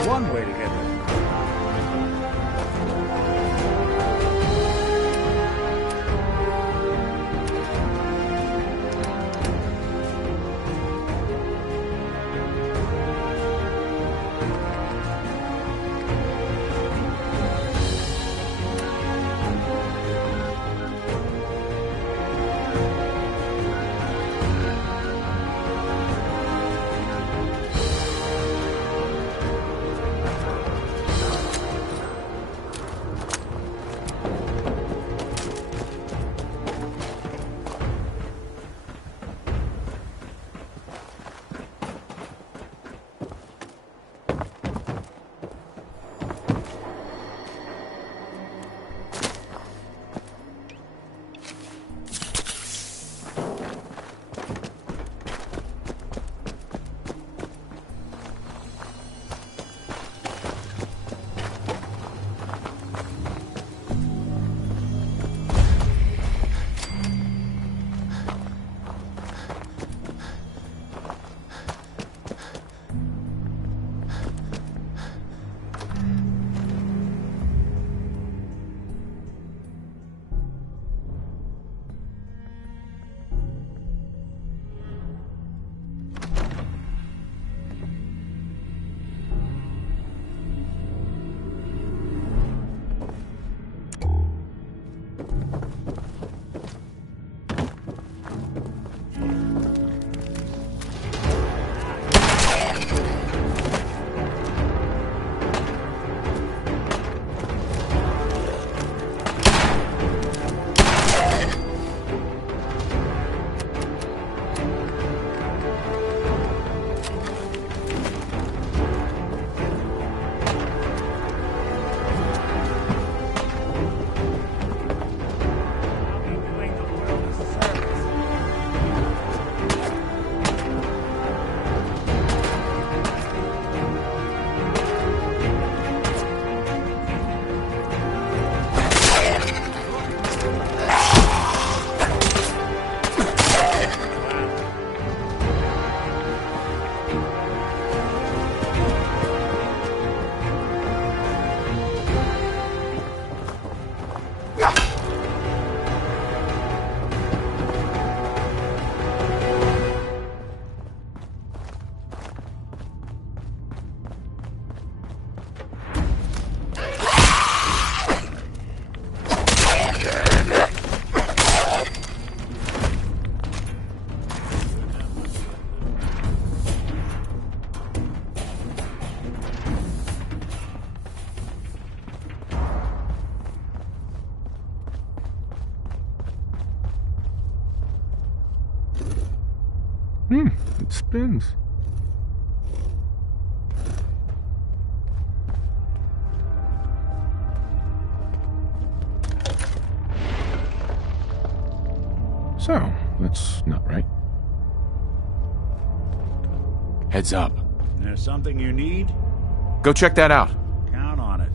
One way to get there. It spins. So, that's not right. Heads up. There's something you need? Go check that out. Count on it.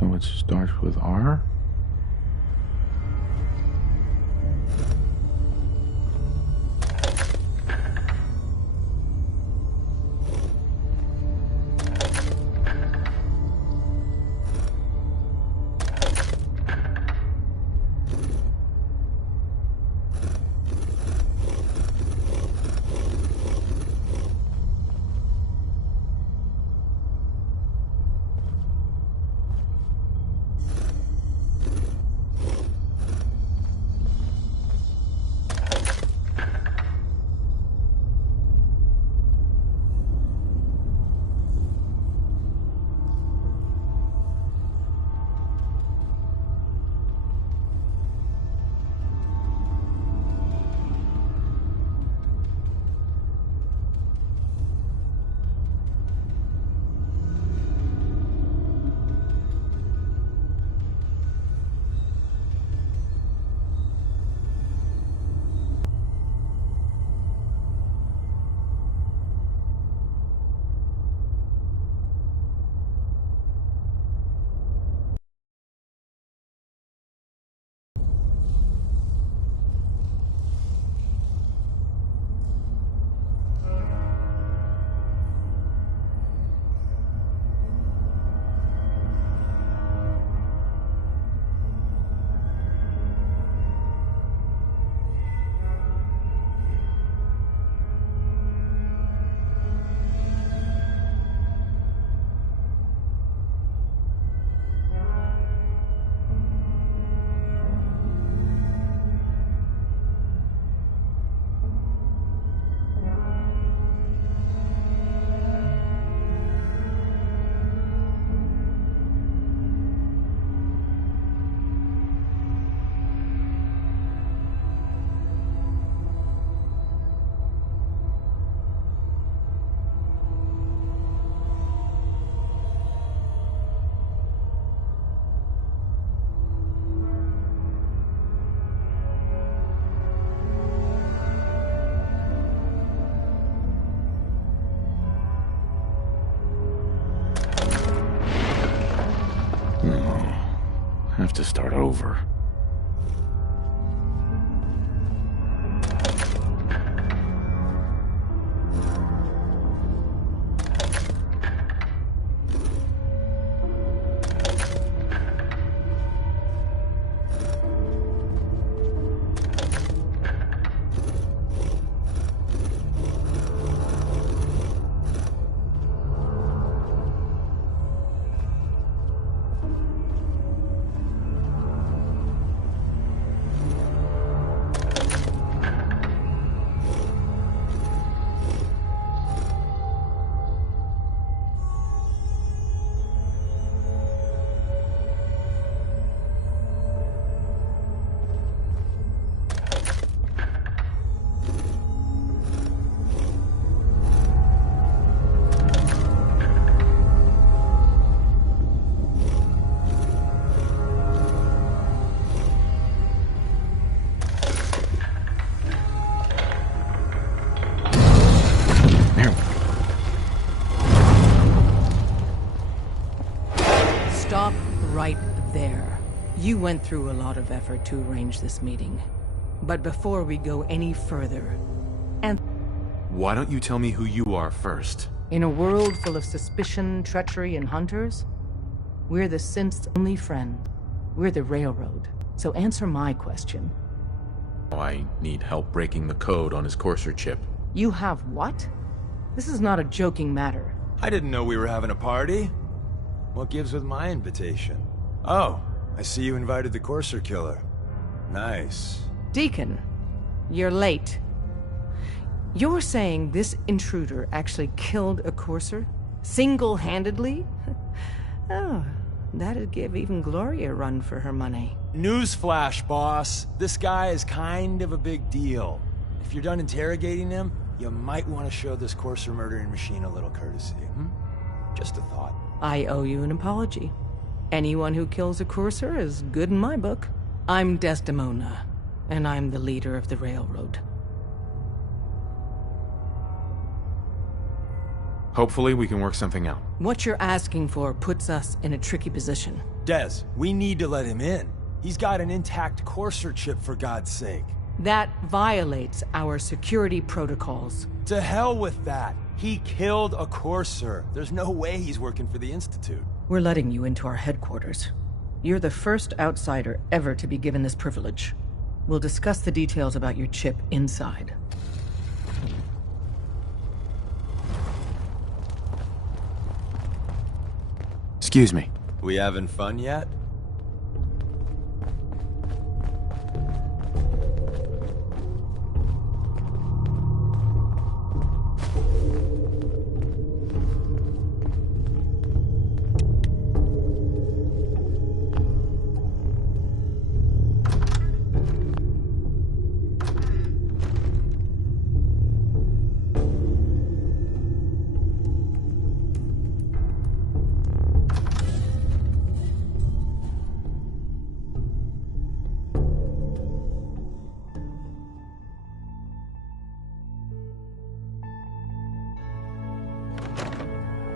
So it starts with R? to start over. Stop right there. You went through a lot of effort to arrange this meeting. But before we go any further, and Why don't you tell me who you are first? in a world full of suspicion, treachery, and hunters, we're the synth's only friend. We're the Railroad. So answer my question. I need help breaking the code on his Courser chip. You have what? This is not a joking matter. I didn't know we were having a party. What gives with my invitation? Oh, I see you invited the Courser killer. Nice. Deacon, you're late. You're saying this intruder actually killed a Courser? Single-handedly? Oh, that'd give even Gloria a run for her money. Newsflash, boss. This guy is kind of a big deal. If you're done interrogating him, you might want to show this Courser murdering machine a little courtesy, Just a thought. I owe you an apology. Anyone who kills a Courser is good in my book. I'm Desdemona, and I'm the leader of the Railroad. Hopefully we can work something out. What you're asking for puts us in a tricky position. Des, we need to let him in. He's got an intact Courser chip, for God's sake. That violates our security protocols. To hell with that. He killed a Courser. There's no way he's working for the Institute. We're letting you into our headquarters. You're the first outsider ever to be given this privilege. We'll discuss the details about your chip inside. Excuse me. We having fun yet?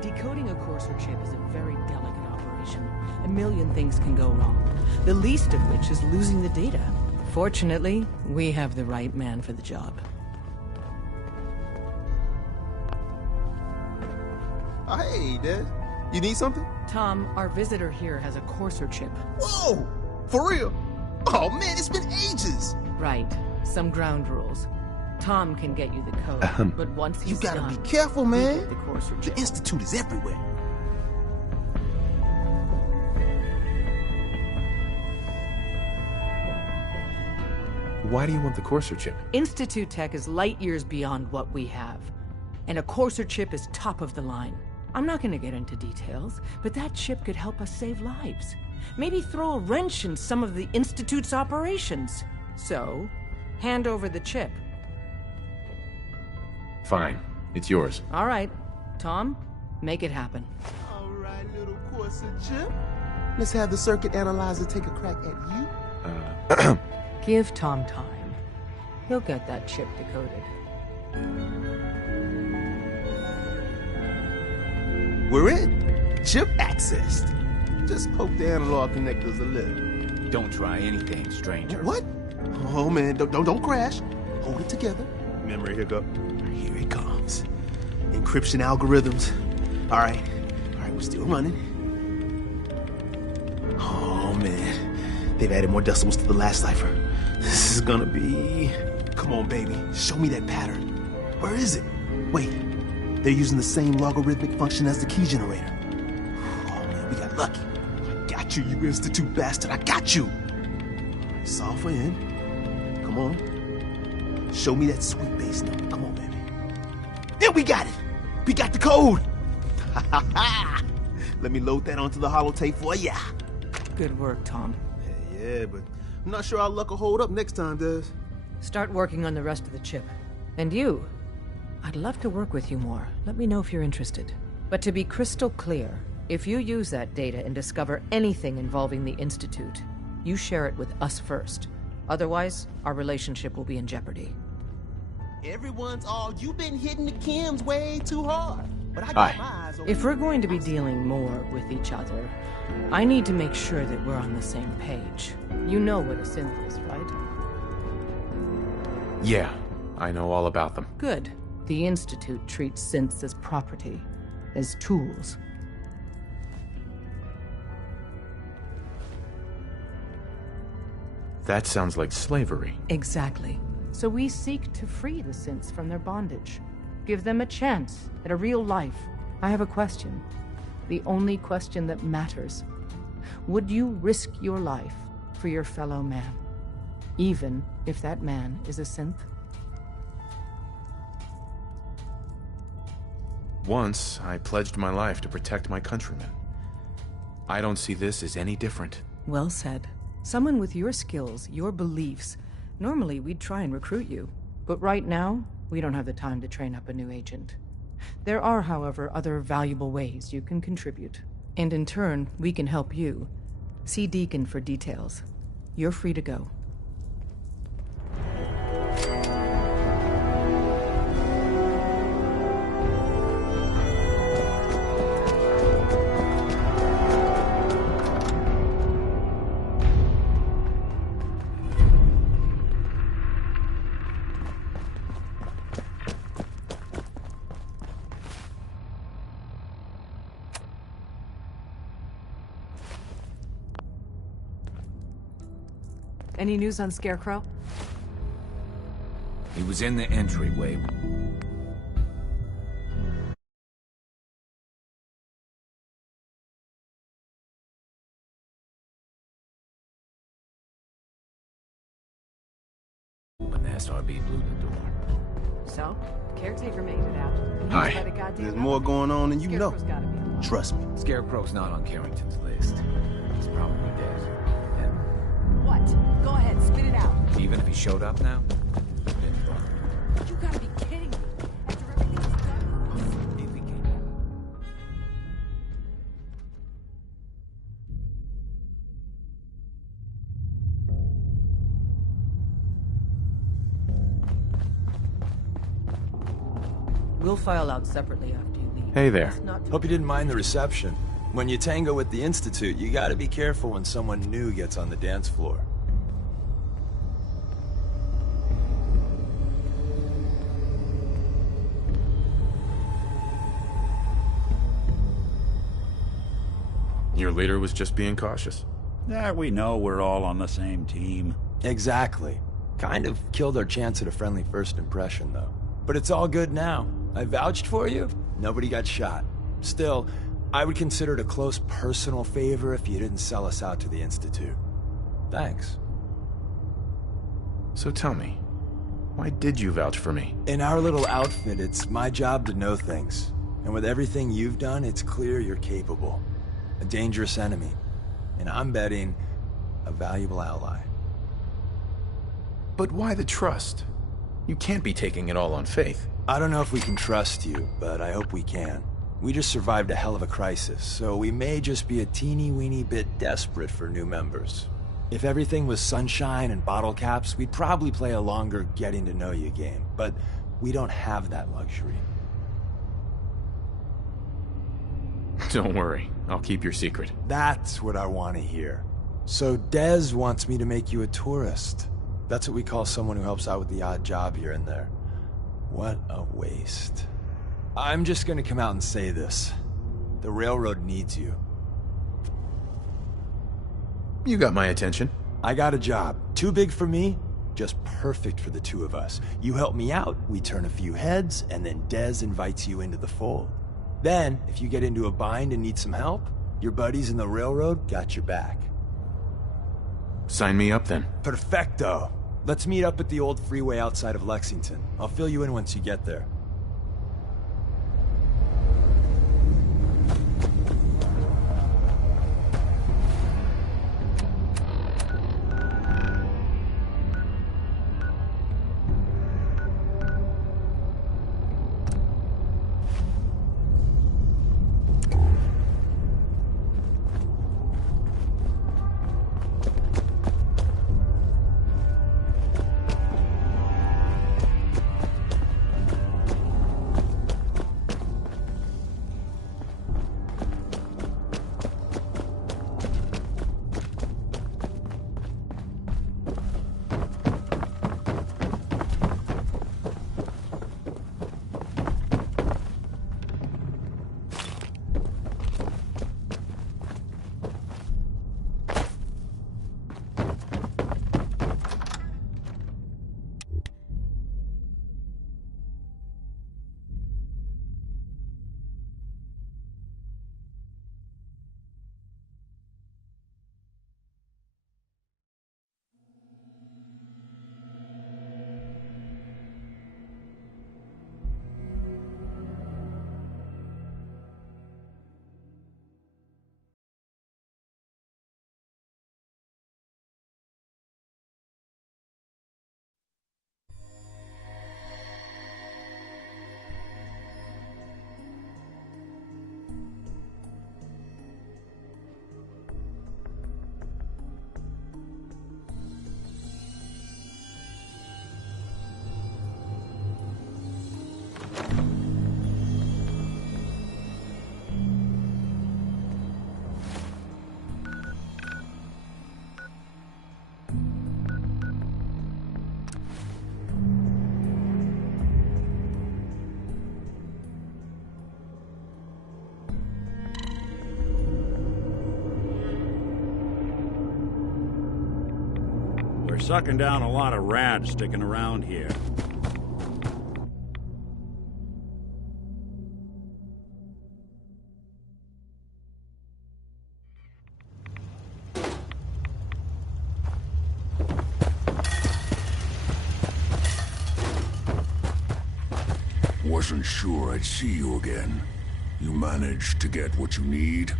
Decoding a Courser chip is a very delicate operation. A million things can go wrong, the least of which is losing the data. Fortunately, we have the right man for the job. Hey, Des. You need something? Tom, our visitor here has a Courser chip. Whoa! For real? Oh, man, it's been ages! Right. Some ground rules. Tom can get you the code, but once You he's gotta done, be careful, we man. get the Courser The chip. Institute is everywhere. Why do you want the Courser chip? Institute tech is light years beyond what we have. And a Courser chip is top of the line. I'm not gonna get into details, but that chip could help us save lives. Maybe throw a wrench in some of the Institute's operations. So, hand over the chip. Fine. It's yours. All right. Tom, make it happen. All right, little Courser chip. Let's have the circuit analyzer take a crack at you. Give Tom time. He'll get that chip decoded. We're in. Chip accessed. Just poke the analog connectors a little. Don't try anything, stranger. What? Oh man, don't crash. Hold it together. Memory hiccup. Here it comes. Encryption algorithms. All right, we're still running. Oh man, they've added more decimals to the last cipher. This is gonna be... Come on, baby, show me that pattern. Where is it? Wait, they're using the same logarithmic function as the key generator. Oh man, we got lucky. I got you, you Institute bastard, I got you. Solve for N. Come on. Show me that sweet base number. Come on, baby. And we got it. We got the code. Let me load that onto the holotape for ya. Good work, Tom. Yeah, but I'm not sure our luck will hold up next time, Des. Start working on the rest of the chip. And you, I'd love to work with you more. Let me know if you're interested. But to be crystal clear, if you use that data and discover anything involving the Institute, you share it with us first. Otherwise, our relationship will be in jeopardy. Everyone's all, you've been hitting the chems way too hard. But I got my eyes open. If we're going to be dealing more with each other, I need to make sure that we're on the same page. You know what a synth is, right? Yeah, I know all about them. Good. The Institute treats synths as property, as tools. That sounds like slavery. Exactly. So we seek to free the synths from their bondage. Give them a chance at a real life. I have a question. The only question that matters. Would you risk your life for your fellow man? Even if that man is a synth? Once, I pledged my life to protect my countrymen. I don't see this as any different. Well said. Someone with your skills, your beliefs. Normally, we'd try and recruit you. But right now, we don't have the time to train up a new agent. There are, however, other valuable ways you can contribute. And in turn, we can help you. See Deacon for details. You're free to go. Any news on Scarecrow? He was in the entryway. When the SRB blew the door. So, caretaker made it out. Hi. There's more going on than you know. Scarecrow's gotta be along. Trust me. Scarecrow's not on Carrington's list. He's probably dead. And What? Go ahead, spit it out. even if he showed up now, didn't bother. You gotta be kidding me. After everything he's done for us. If he came back. We'll file out separately after you leave. Hey there. It's not Hope you didn't mind the reception. When you tango with the Institute, you gotta be careful when someone new gets on the dance floor. Your leader was just being cautious. Yeah, we know we're all on the same team. Exactly. Kind of killed our chance at a friendly first impression, though. But it's all good now. I vouched for you. Nobody got shot. Still, I would consider it a close personal favor if you didn't sell us out to the Institute. Thanks. So tell me, why did you vouch for me? In our little outfit, it's my job to know things. And with everything you've done, it's clear you're capable. A dangerous enemy. And I'm betting a valuable ally. But why the trust? You can't be taking it all on faith. I don't know if we can trust you, but I hope we can. We just survived a hell of a crisis, so we may just be a teeny-weeny bit desperate for new members. If everything was sunshine and bottle caps, we'd probably play a longer getting-to-know-you game, but we don't have that luxury. Don't worry, I'll keep your secret. That's what I want to hear. So Dez wants me to make you a tourist. That's what we call someone who helps out with the odd job here and there. What a waste. I'm just gonna come out and say this. The railroad needs you. You got my attention. I got a job. Too big for me, just perfect for the two of us. You help me out, we turn a few heads, and then Dez invites you into the fold. Then, if you get into a bind and need some help, your buddies in the railroad got your back. Sign me up then. Perfecto. Let's meet up at the old freeway outside of Lexington. I'll fill you in once you get there. We're sucking down a lot of rats sticking around here. Wasn't sure I'd see you again. You managed to get what you need?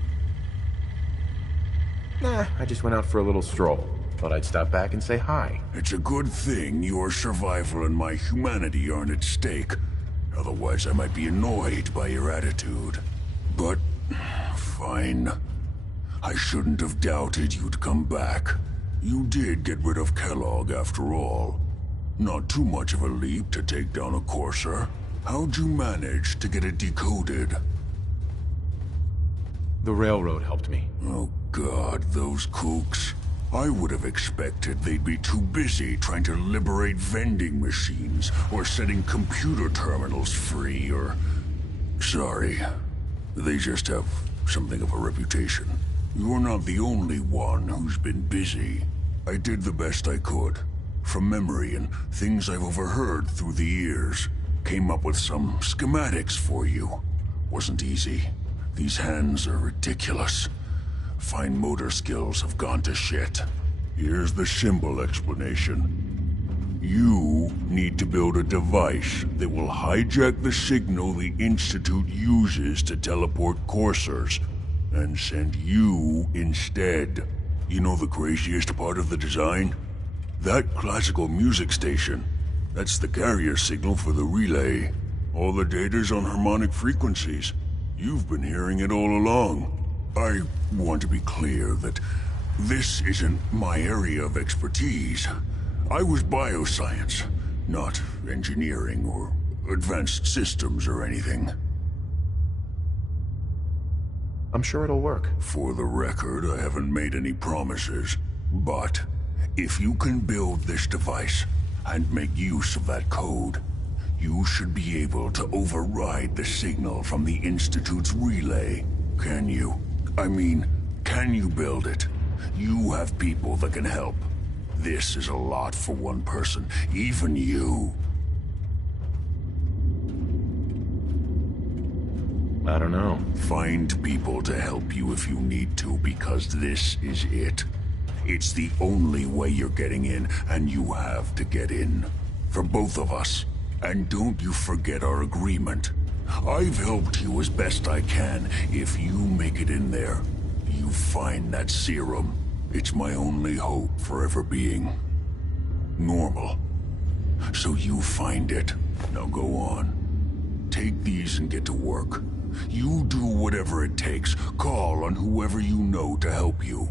Nah, I just went out for a little stroll. Thought I'd stop back and say hi. It's a good thing your survival and my humanity aren't at stake. Otherwise, I might be annoyed by your attitude. But, fine. I shouldn't have doubted you'd come back. You did get rid of Kellogg after all. Not too much of a leap to take down a Courser. How'd you manage to get it decoded? The railroad helped me. Oh God, those kooks. I would have expected they'd be too busy trying to liberate vending machines or setting computer terminals free or... Sorry. They just have something of a reputation. You're not the only one who's been busy. I did the best I could. From memory and things I've overheard through the years. Came up with some schematics for you. Wasn't easy. These hands are ridiculous. Fine motor skills have gone to shit. Here's the simple explanation. You need to build a device that will hijack the signal the Institute uses to teleport coursers, and send you instead. You know the craziest part of the design? That classical music station. That's the carrier signal for the relay. All the data's on harmonic frequencies. You've been hearing it all along. I want to be clear that this isn't my area of expertise. I was bioscience, not engineering or advanced systems or anything. I'm sure it'll work. For the record, I haven't made any promises, but if you can build this device and make use of that code, you should be able to override the signal from the Institute's relay. Can you? I mean, can you build it? You have people that can help. This is a lot for one person, even you. I don't know. Find people to help you if you need to, because this is it. It's the only way you're getting in, and you have to get in. For both of us. And don't you forget our agreement. I've helped you as best I can. If you make it in there, you find that serum. It's my only hope for ever being normal. So you find it. Now go on. Take these and get to work. You do whatever it takes. Call on whoever you know to help you.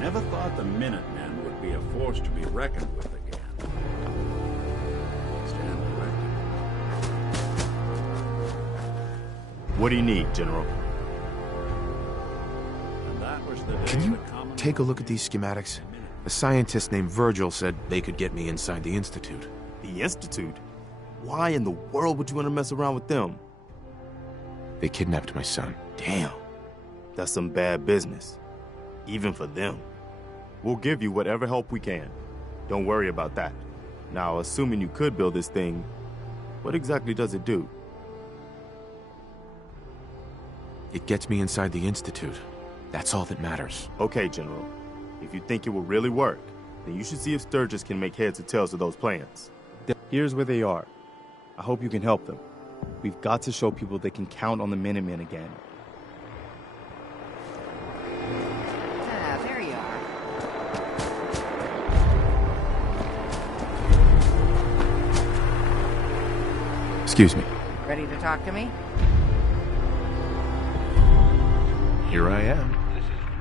Never thought the Minutemen would be a force to be reckoned with again. Stand corrected. What do you need, General? And that was the day Can you the common take a look at these schematics? A scientist named Virgil said they could get me inside the Institute. The Institute? Why in the world would you want to mess around with them? They kidnapped my son. Damn. That's some bad business. Even for them. We'll give you whatever help we can. Don't worry about that. Now, assuming you could build this thing, what exactly does it do? It gets me inside the Institute. That's all that matters. Okay, General. If you think it will really work, then you should see if Sturgis can make heads or tails of those plans. Here's where they are. I hope you can help them. We've got to show people they can count on the Minutemen again. There you are. Excuse me. Ready to talk to me? Here I am.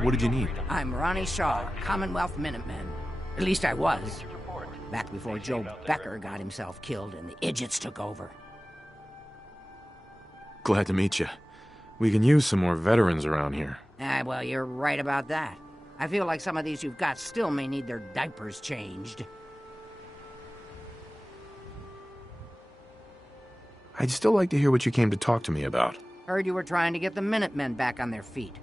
What did you need? I'm Ronnie Shaw, Commonwealth Minutemen. At least I was. Back before Joe Becker got himself killed and the idiots took over. Glad to meet you. We can use some more veterans around here. Well, you're right about that. I feel like some of these you've got still may need their diapers changed. I'd still like to hear what you came to talk to me about. Heard you were trying to get the Minutemen back on their feet.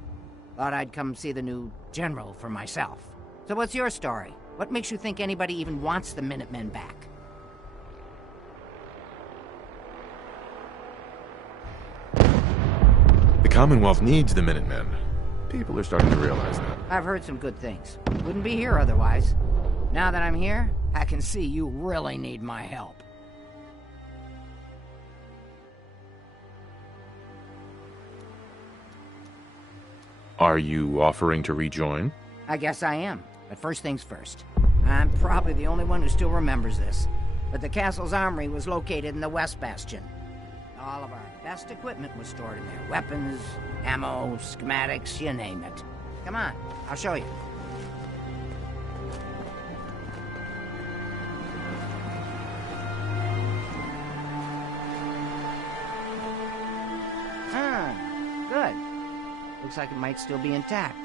Thought I'd come see the new general for myself. So what's your story? What makes you think anybody even wants the Minutemen back? The Commonwealth needs the Minutemen. People are starting to realize that. I've heard some good things. Wouldn't be here otherwise. Now that I'm here, I can see you really need my help. Are you offering to rejoin? I guess I am. But first things first. I'm probably the only one who still remembers this. But the castle's armory was located in the West Bastion. All of our best equipment was stored in there. Weapons, ammo, schematics, you name it. Come on, I'll show you. Good. Looks like it might still be intact.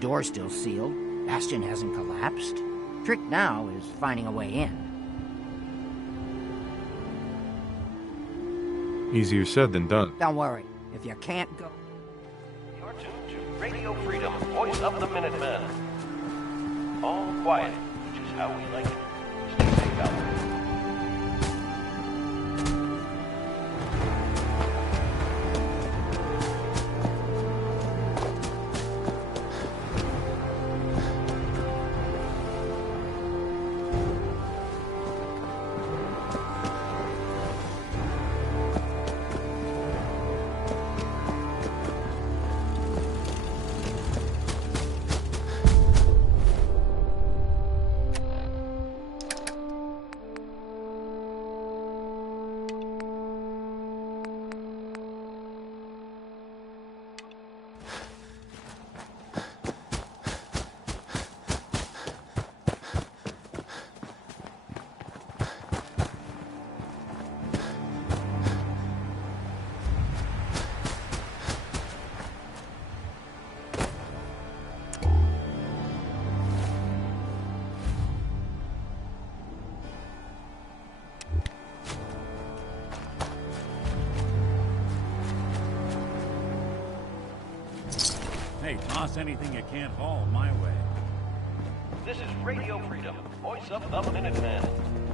Door's still sealed. Bastion hasn't collapsed. Trick now is finding a way in. Easier said than done. Don't worry. If you can't go... You're tuned to Radio Freedom, voice of the Minutemen. All quiet, which is how we like it. Stay safe out there. Hey, toss anything you can't haul my way. This is Radio Freedom, voice of the Minutemen.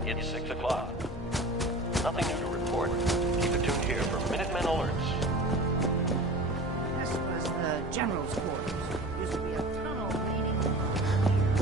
It's 6 o'clock. Nothing new to report. Keep it tuned here for Minutemen alerts. This was the general's quarters. Used to be a tunnel leading from here.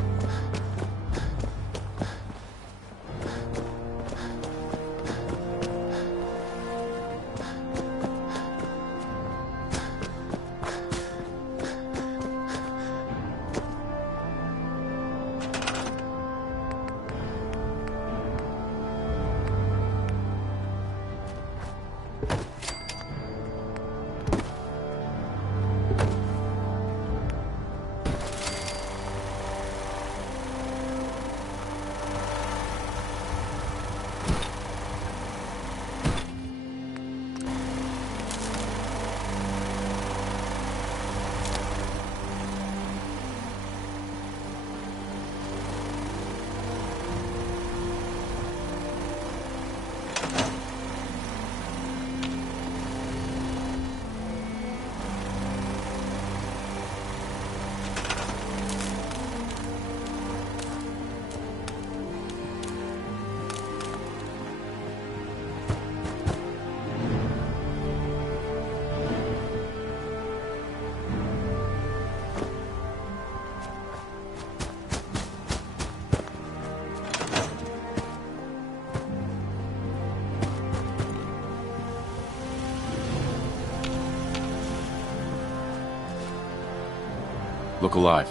Look alive.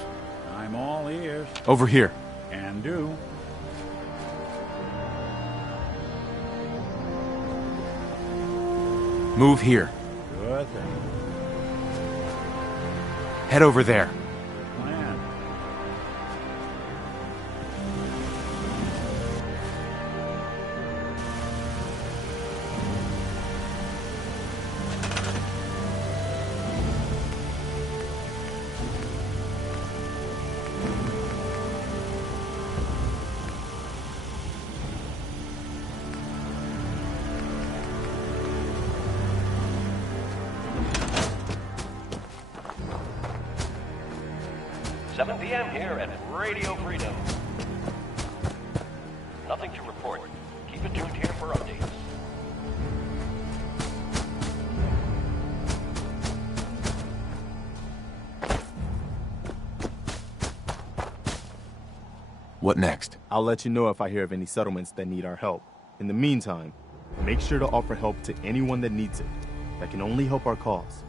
I'm all ears. Over here. Can do. Move here. Good thing. Head over there. Plan. Seven p.m. here at Radio Freedom. Nothing to report. Keep it tuned here for updates. What next? I'll let you know if I hear of any settlements that need our help. In the meantime, make sure to offer help to anyone that needs it. That can only help our cause.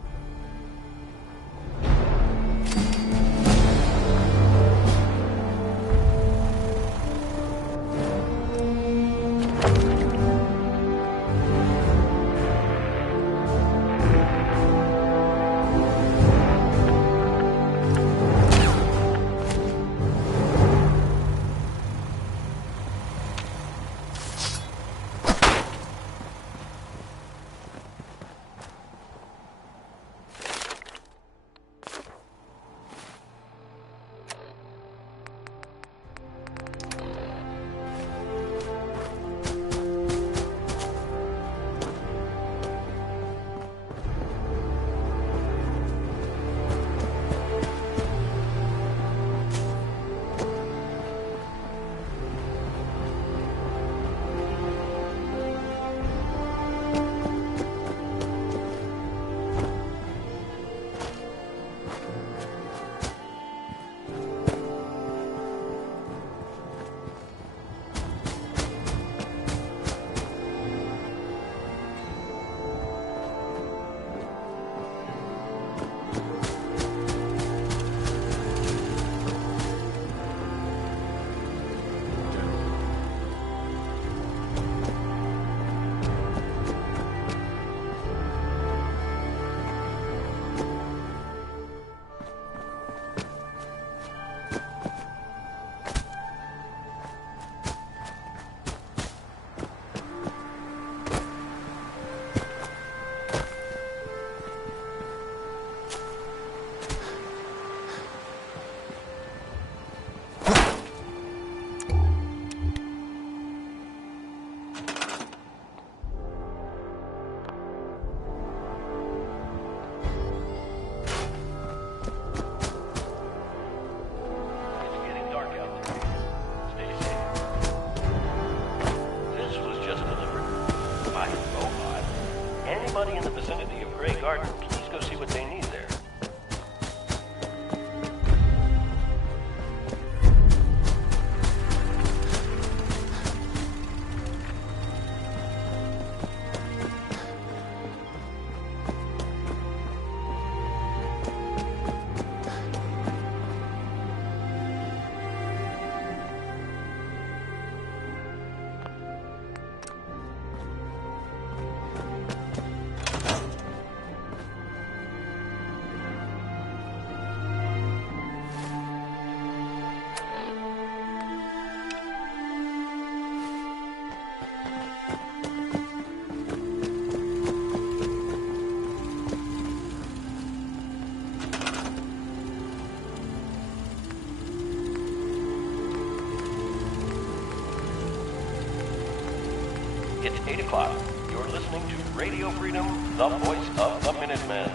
o'clock. You're listening to Radio Freedom, the voice of the Minutemen.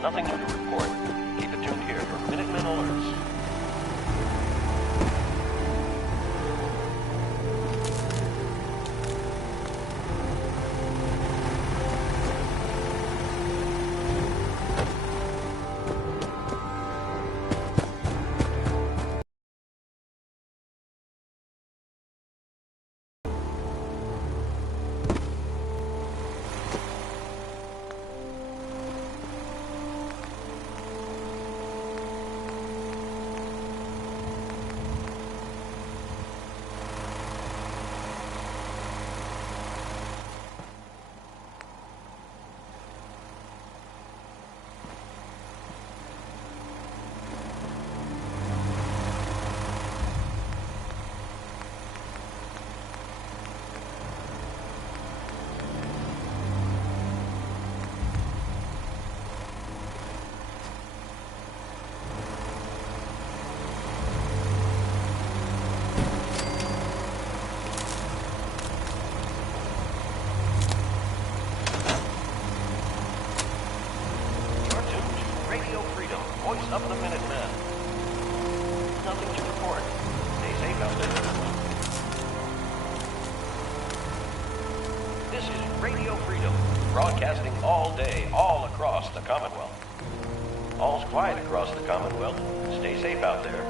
Nothing new to report. Keep it tuned here for Minutemen alerts. Voice of the Minutemen. Nothing to report. Stay safe out there. This is Radio Freedom, broadcasting all day, all across the Commonwealth. All's quiet across the Commonwealth. Stay safe out there.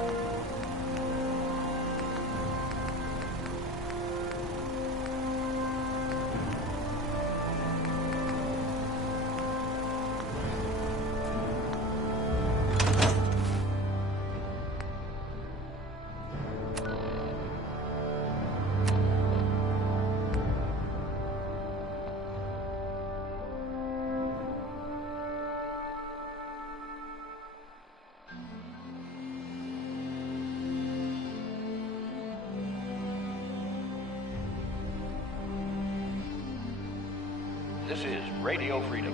This is Radio Freedom.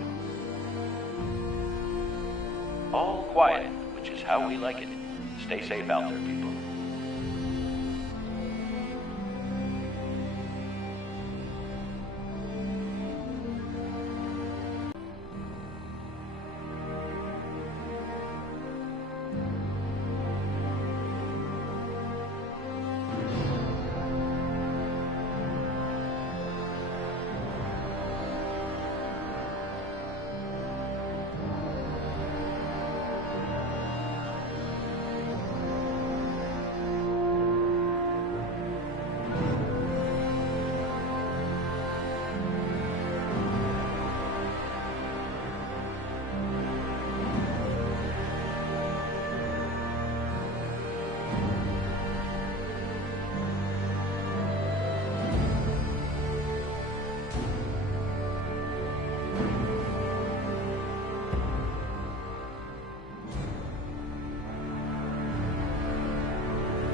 All quiet, which is how we like it. Stay safe out there, people.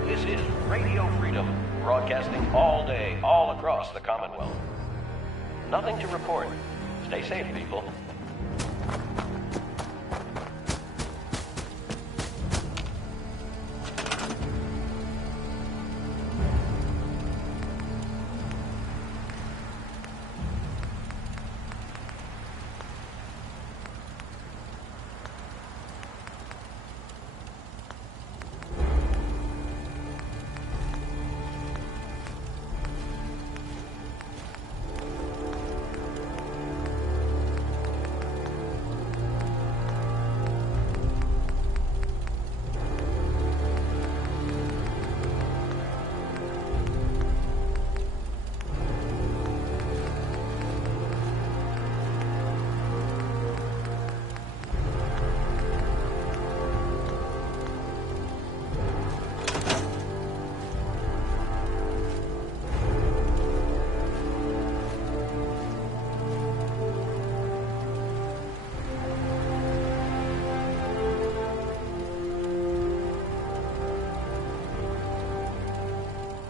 This is Radio Freedom, broadcasting all day, all across the Commonwealth. Nothing to report. Stay safe, people.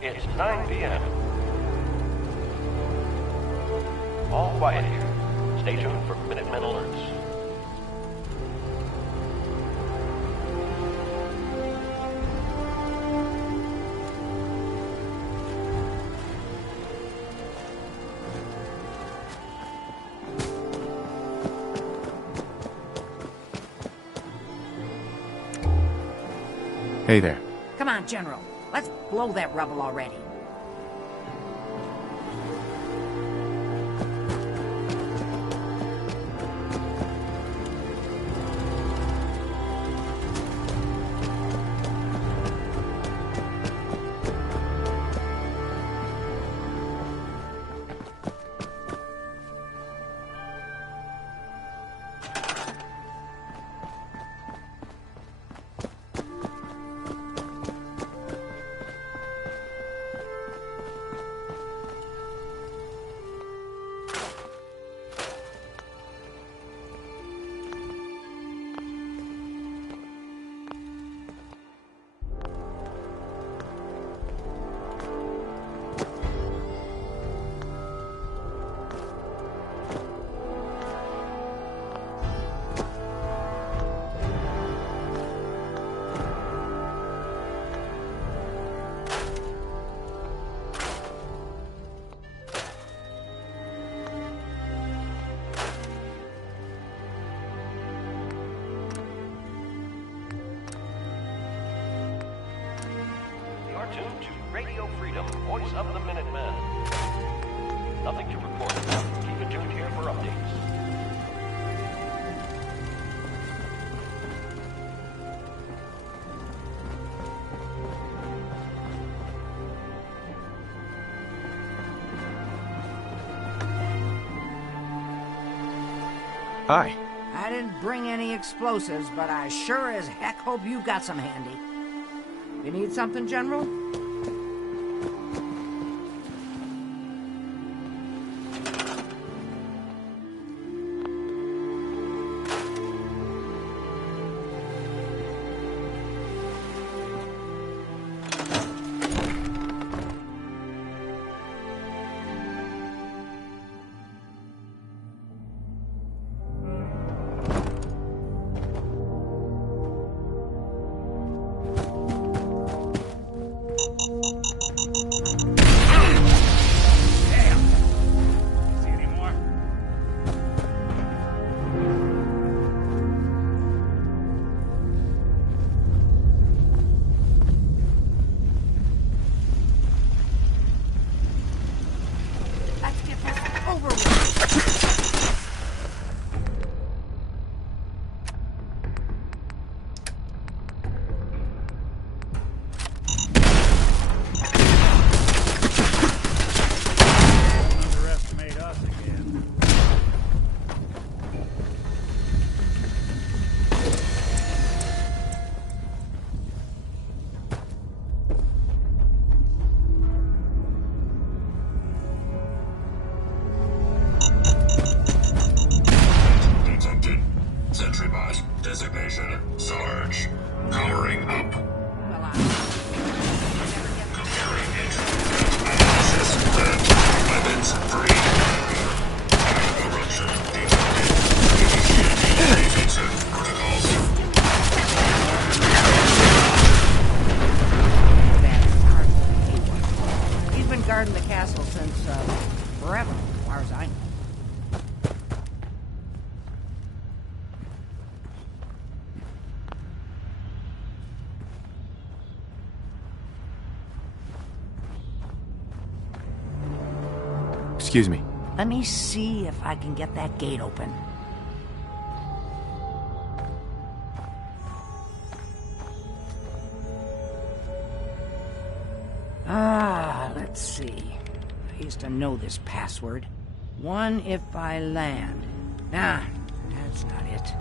It's 9 p.m. All quiet here. Stay tuned for Minutemen alerts. Hey there. Come on, General. Let's blow that rubble already. You're tuned to Radio Freedom, voice of the Minutemen. Nothing to report. Keep it tuned here for updates. Hi. I didn't bring any explosives, but I sure as heck hope you got some handy. You need something, General? Guarding the castle since, forever, as far as I know. Excuse me. Let me see if I can get that gate open. Let's see. I used to know this password. One if I land. Nah, that's not it.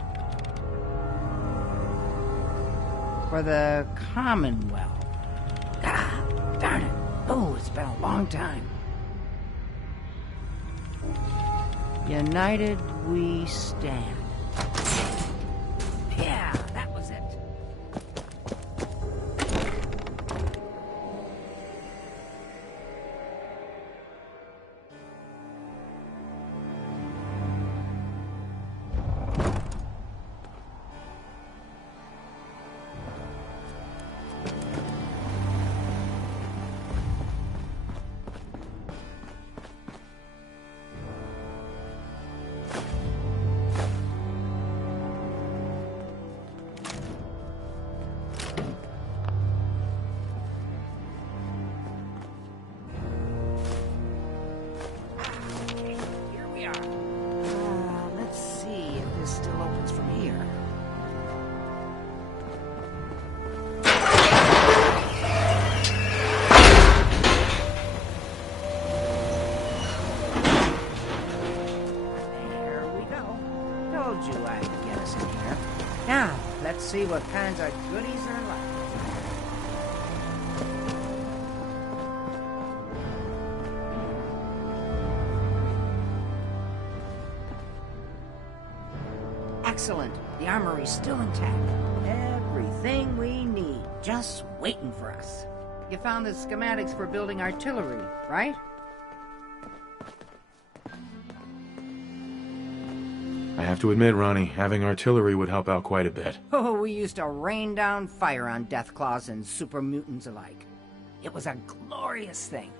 For the Commonwealth. Ah, darn it. Oh, it's been a long time. United we stand. Yeah, that was it. I get us in here. Now, let's see what kinds of goodies are like. Excellent. The armory's still intact. Everything we need, just waiting for us. You found the schematics for building artillery, right? I have to admit, Ronnie, having artillery would help out quite a bit. Oh, we used to rain down fire on Deathclaws and super mutants alike. It was a glorious thing.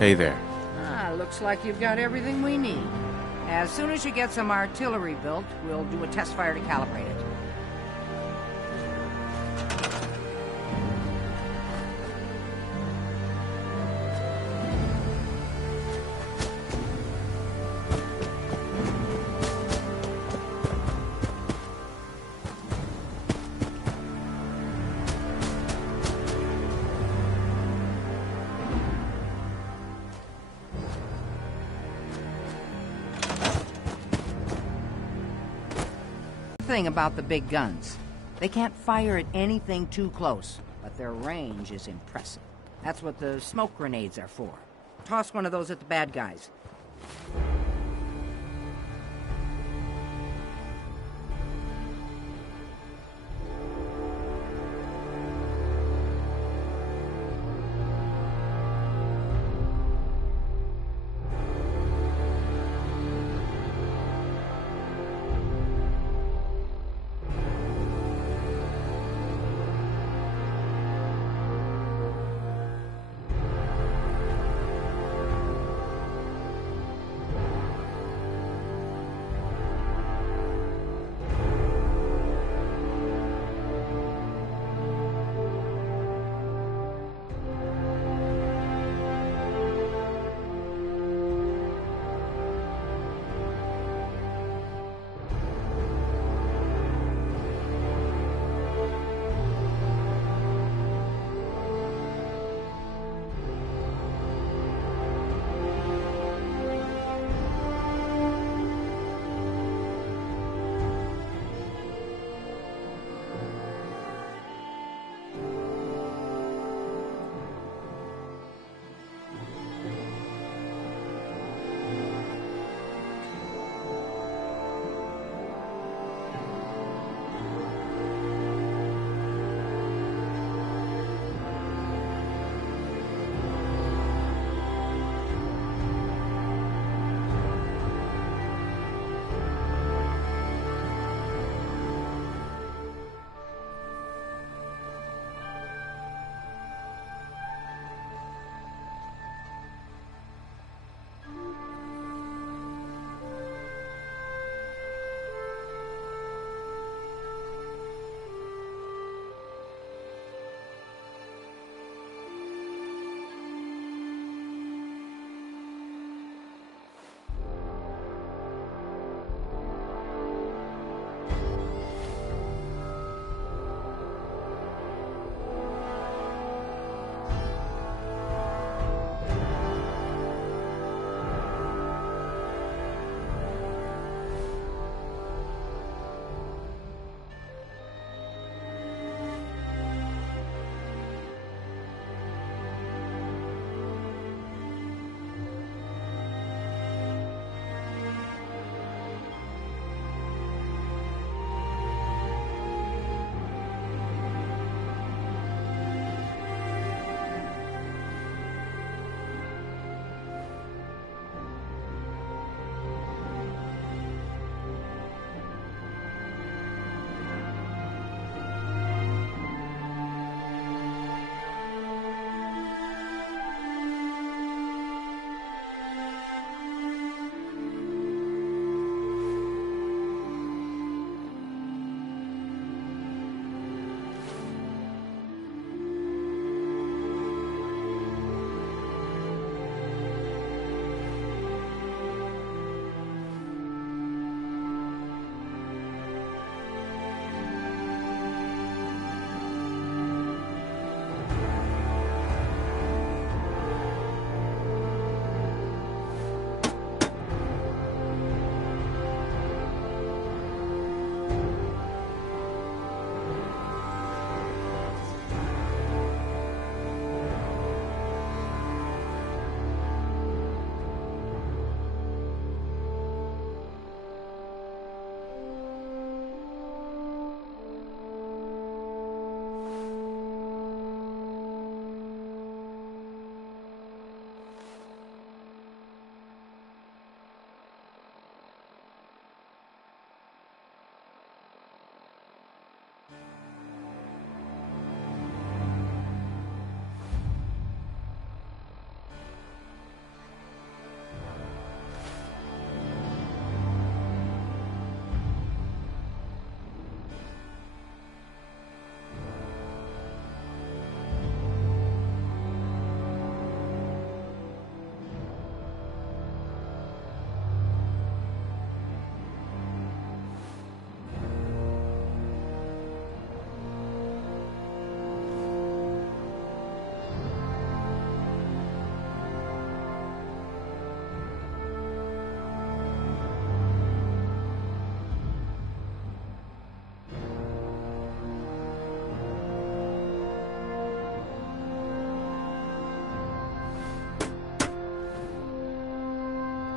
Hey there. Looks like you've got everything we need. As soon as you get some artillery built, we'll do a test fire to calibrate it. Thing about the big guns. They can't fire at anything too close, but their range is impressive. That's what the smoke grenades are for. Toss one of those at the bad guys.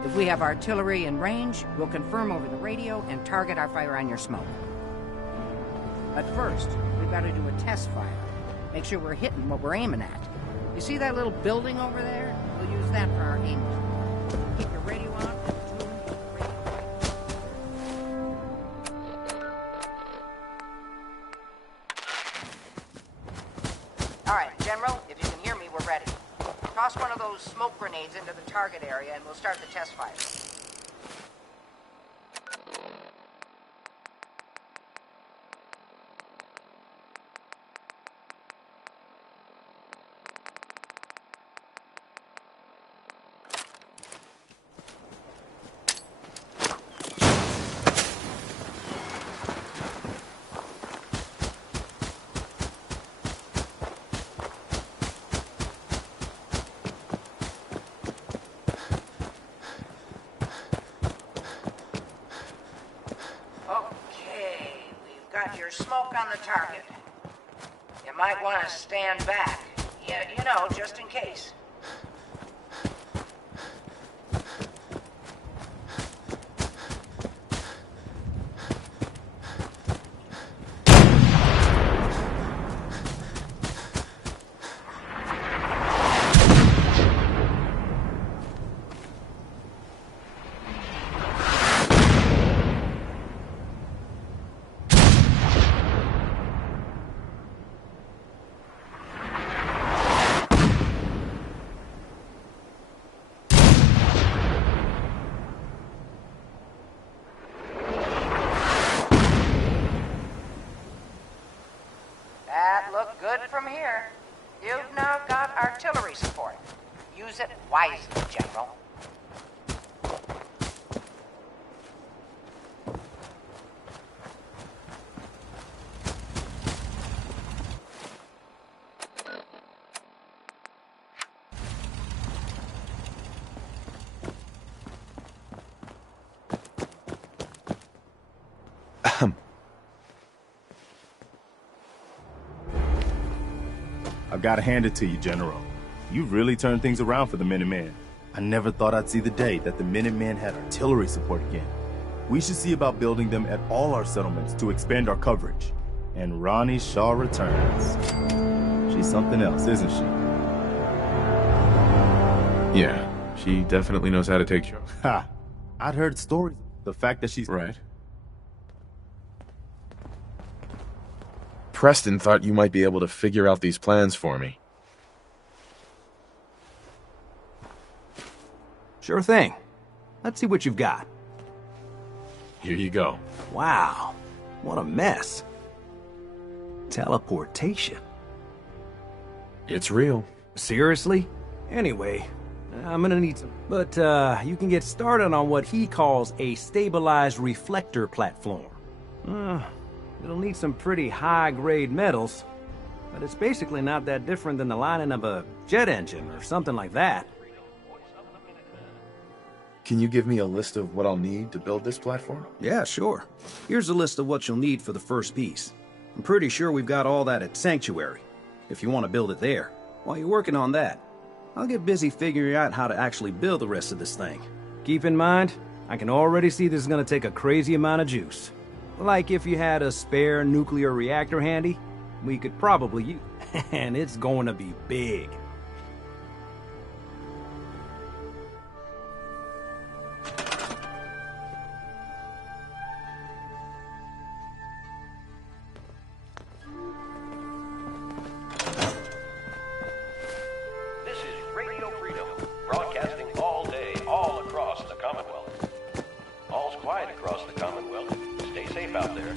If we have artillery in range, we'll confirm over the radio and target our fire on your smoke. But first, we've got to do a test fire. Make sure we're hitting what we're aiming at. You see that little building over there? We'll use that for our aim. Keep your radio on. All right, General, if you can hear me, we're ready. Toss one of those smoke grenades into the target area and we'll start the test fire. Your smoke on the target. You might want to stand back. Yeah, you know, just in case. Look good from here. You've now got artillery support. Use it wisely, General. I've got to hand it to you, General. You've really turned things around for the Minutemen. I never thought I'd see the day that the Minutemen had artillery support again. We should see about building them at all our settlements to expand our coverage. And Ronnie Shaw returns. She's something else, isn't she? Yeah, she definitely knows how to take shots. Ha! I'd heard stories. The fact that she's... Right. Preston thought you might be able to figure out these plans for me. Sure thing. Let's see what you've got. Here you go. Wow, what a mess. Teleportation. It's real. Seriously? Anyway, I'm gonna need some... But, you can get started on what he calls a stabilized reflector platform. It'll need some pretty high-grade metals, but it's basically not that different than the lining of a jet engine or something like that. Can you give me a list of what I'll need to build this platform? Yeah, sure. Here's a list of what you'll need for the first piece. I'm pretty sure we've got all that at Sanctuary, if you want to build it there. While you're working on that, I'll get busy figuring out how to actually build the rest of this thing. Keep in mind, I can already see this is going to take a crazy amount of juice. Like if you had a spare nuclear reactor handy, we could probably use and it's going to be big. This is Radio Freedom, broadcasting all day, all across the Commonwealth. All's quiet across the Commonwealth. Stay safe out there.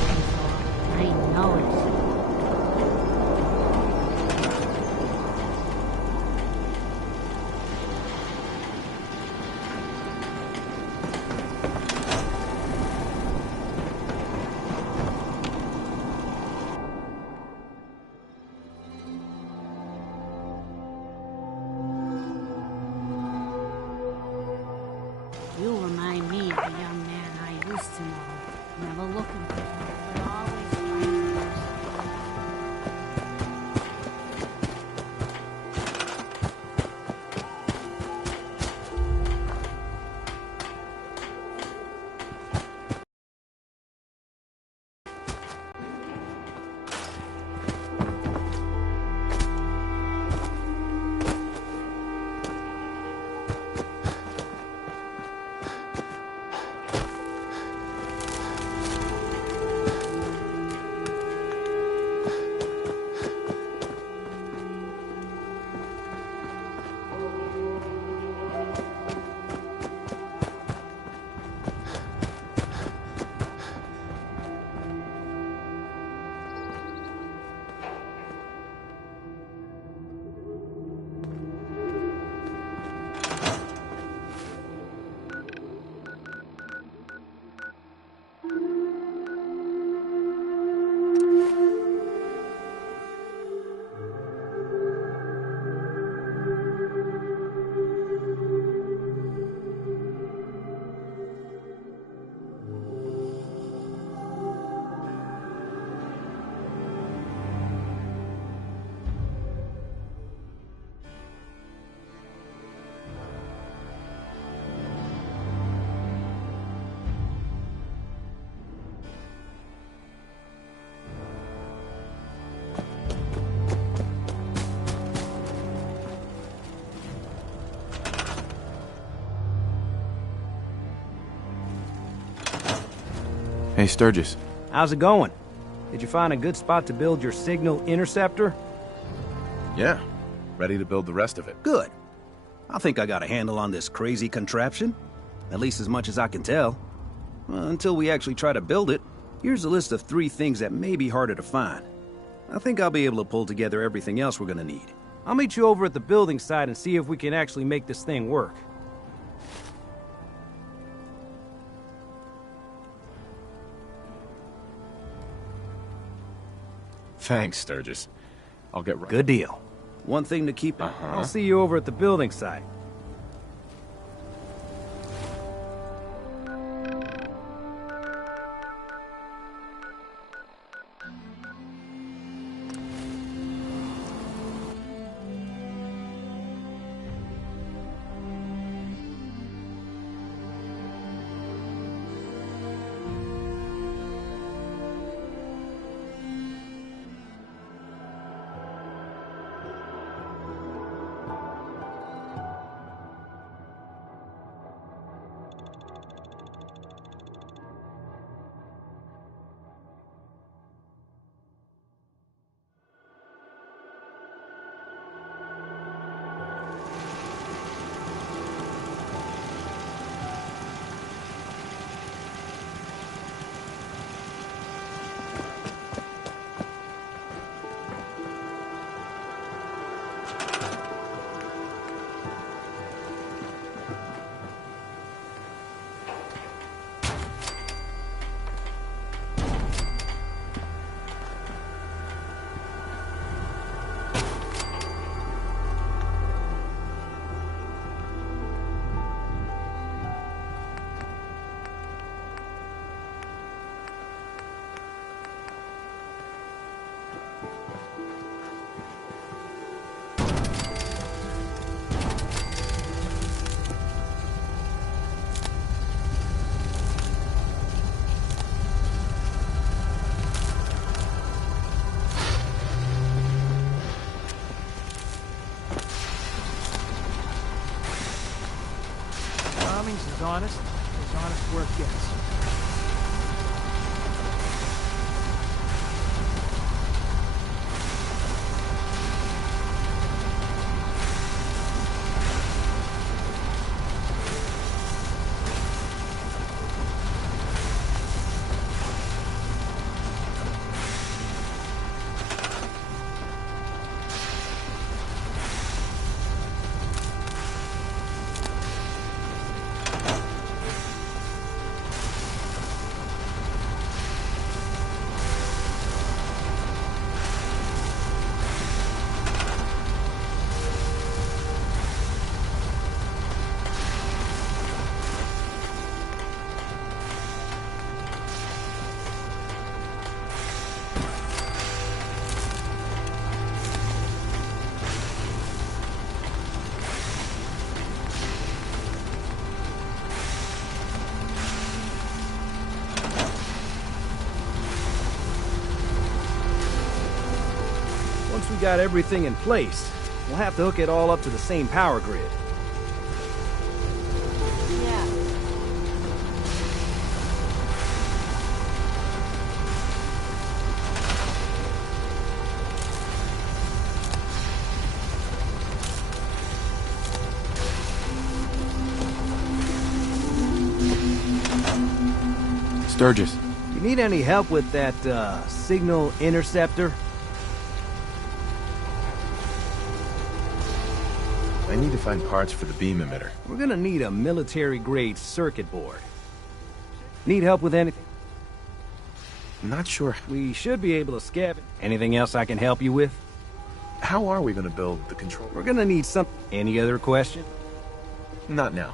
looking for. I know it. You remind me of the young man I used to know. Never looking for him, but always finding him. Hey, Sturgis. How's it going? Did you find a good spot to build your signal interceptor? Yeah, ready to build the rest of it. Good. I think I got a handle on this crazy contraption. At least as much as I can tell. Until we actually try to build it, here's a list of 3 things that may be harder to find. I think I'll be able to pull together everything else we're gonna need. I'll meet you over at the building site and see if we can actually make this thing work. Thanks, Sturgis. I'll get right. Good deal. One thing to keep in. I'll see you over at the building site. As honest work gets. Once we got everything in place, we'll have to hook it all up to the same power grid. Yeah. Sturgis. You need any help with that, signal interceptor? I need to find parts for the beam emitter. We're gonna need a military-grade circuit board. Need help with anything? I'm not sure. We should be able to scab it. Anything else I can help you with? How are we gonna build the control? We're gonna need some... Any other question? Not now.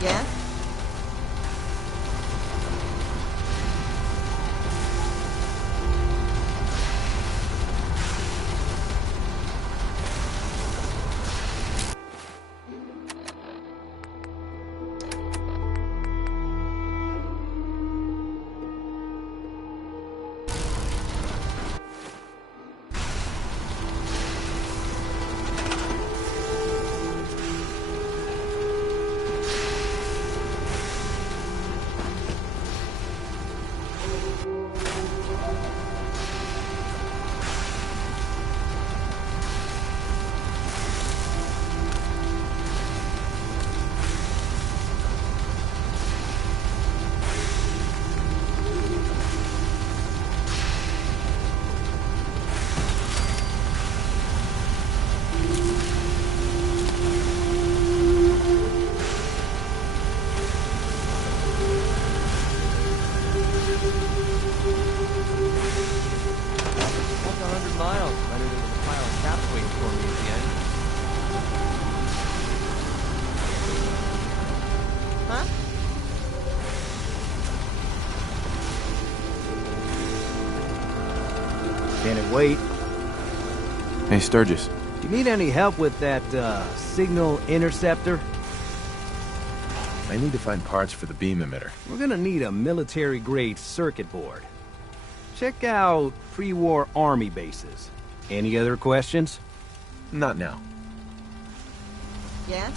Yeah? Can it wait? Hey, Sturgis. You need any help with that, signal interceptor? I need to find parts for the beam emitter. We're gonna need a military-grade circuit board. Check out pre-war army bases. Any other questions? Not now. Yeah?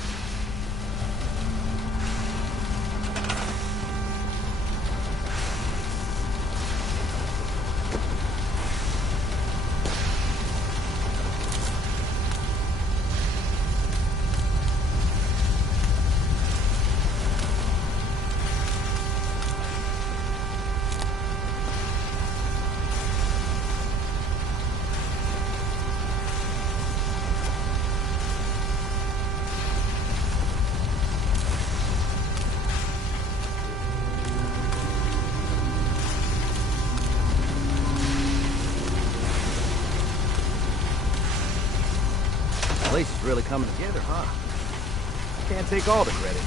Place is really coming together, huh? Can't take all the credit.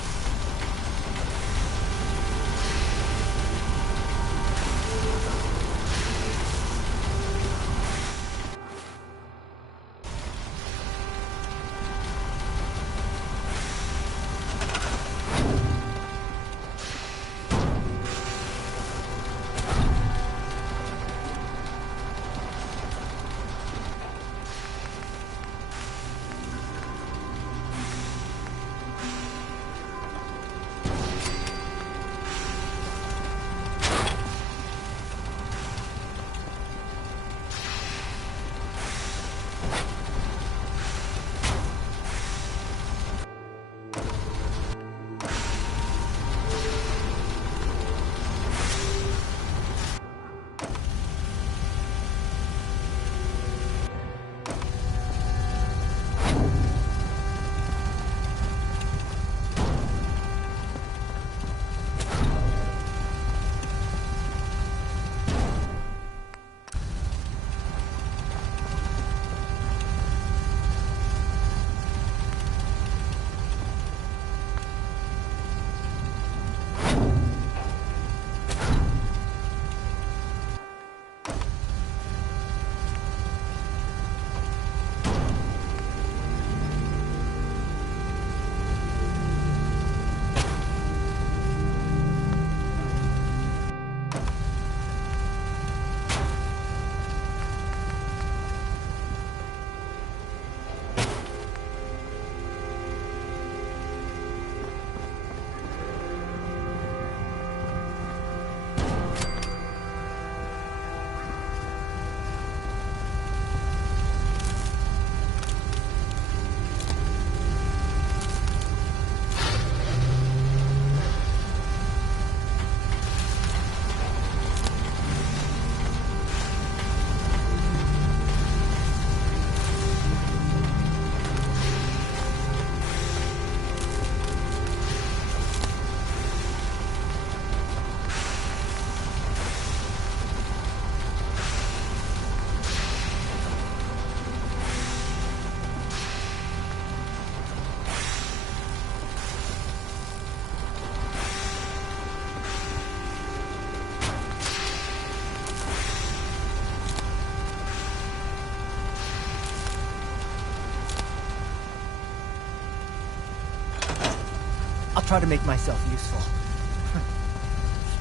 try to make myself useful.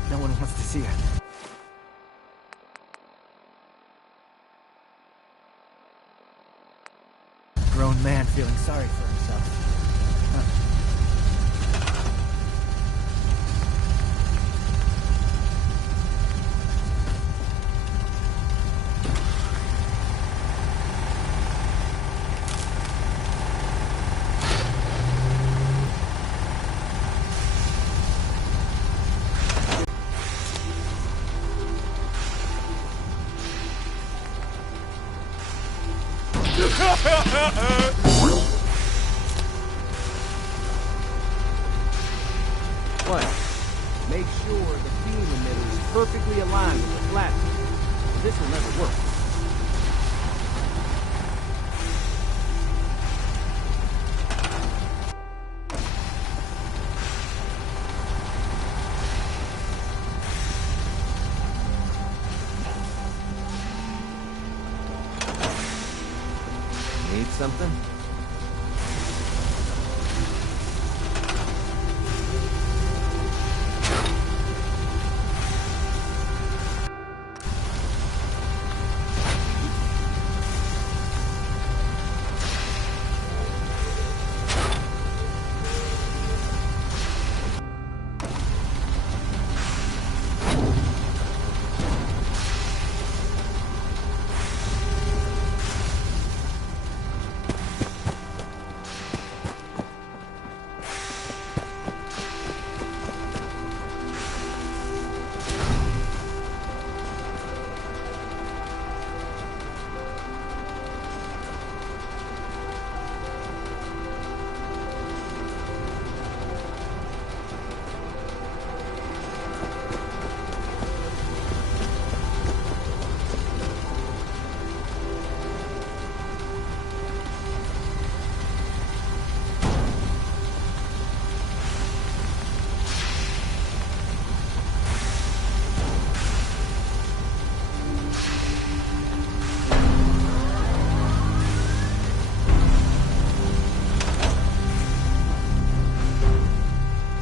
No one wants to see it. Grown man feeling sorry for himself. What? Make sure the beam emitter is perfectly aligned with the platform. This will never work. Need something?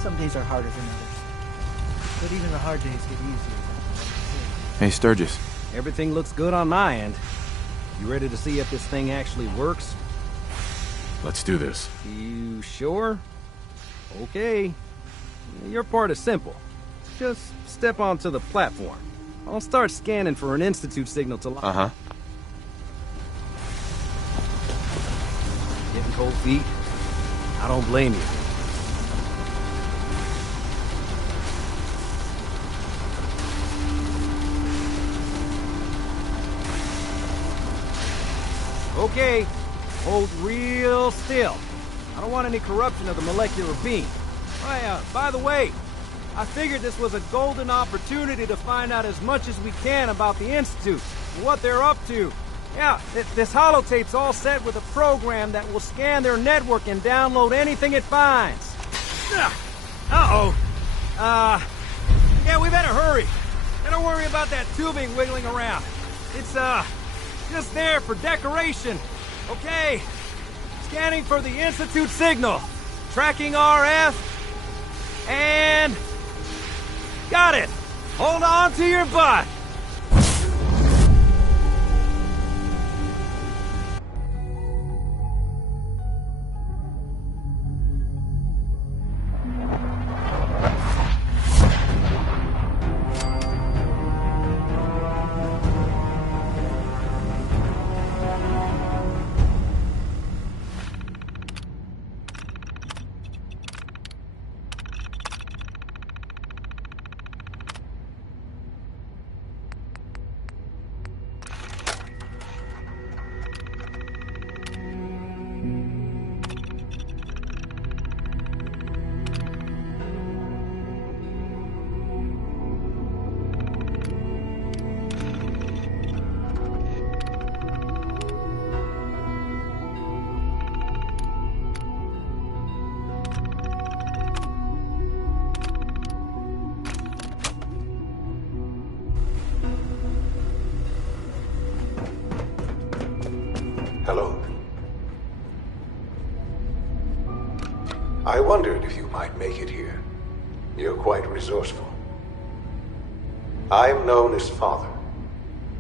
Some days are harder than others. But even the hard days get easier. Hey, Sturgis. Everything looks good on my end. You ready to see if this thing actually works? Let's do this. You sure? Okay. Your part is simple. Just step onto the platform. I'll start scanning for an Institute signal to... Uh-huh. Getting cold feet? I don't blame you. Okay, hold real still. I don't want any corruption of the molecular beam. By the way, I figured this was a golden opportunity to find out as much as we can about the Institute, what they're up to. Yeah, this holotape's all set with a program that will scan their network and download anything it finds. Uh-oh. Yeah, we better hurry. Don't worry about that tubing wiggling around. It's, just there for decoration. Okay. Scanning for the Institute signal. Tracking RF. And... got it. Hold on to your butt. wondered if you might make it here. You're quite resourceful. I'm known as Father.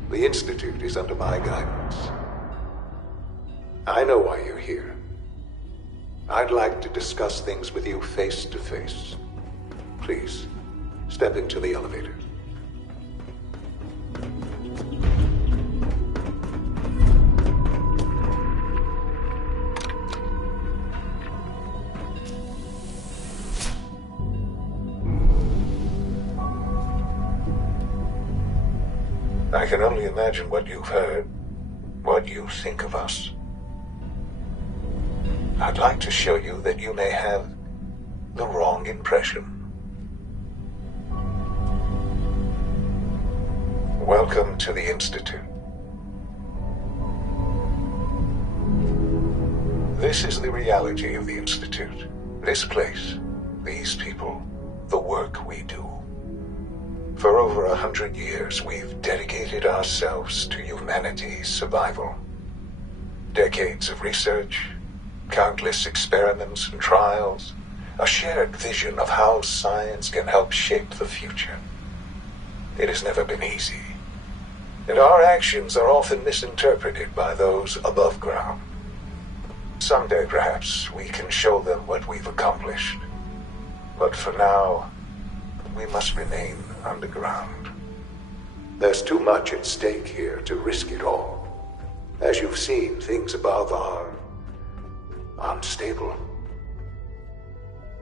The Institute is under my guidance. I know why you're here. I'd like to discuss things with you face to face. Please, step into the elevator. I can only imagine what you've heard, what you think of us. I'd like to show you that you may have the wrong impression. Welcome to the Institute. This is the reality of the Institute. This place, these people, the work we do. For over 100 years, we've dedicated ourselves to humanity's survival. Decades of research, countless experiments and trials, a shared vision of how science can help shape the future. It has never been easy, and our actions are often misinterpreted by those above ground. Someday, perhaps, we can show them what we've accomplished. But for now, we must remain underground. There's too much at stake here to risk it all. As you've seen, things above are unstable.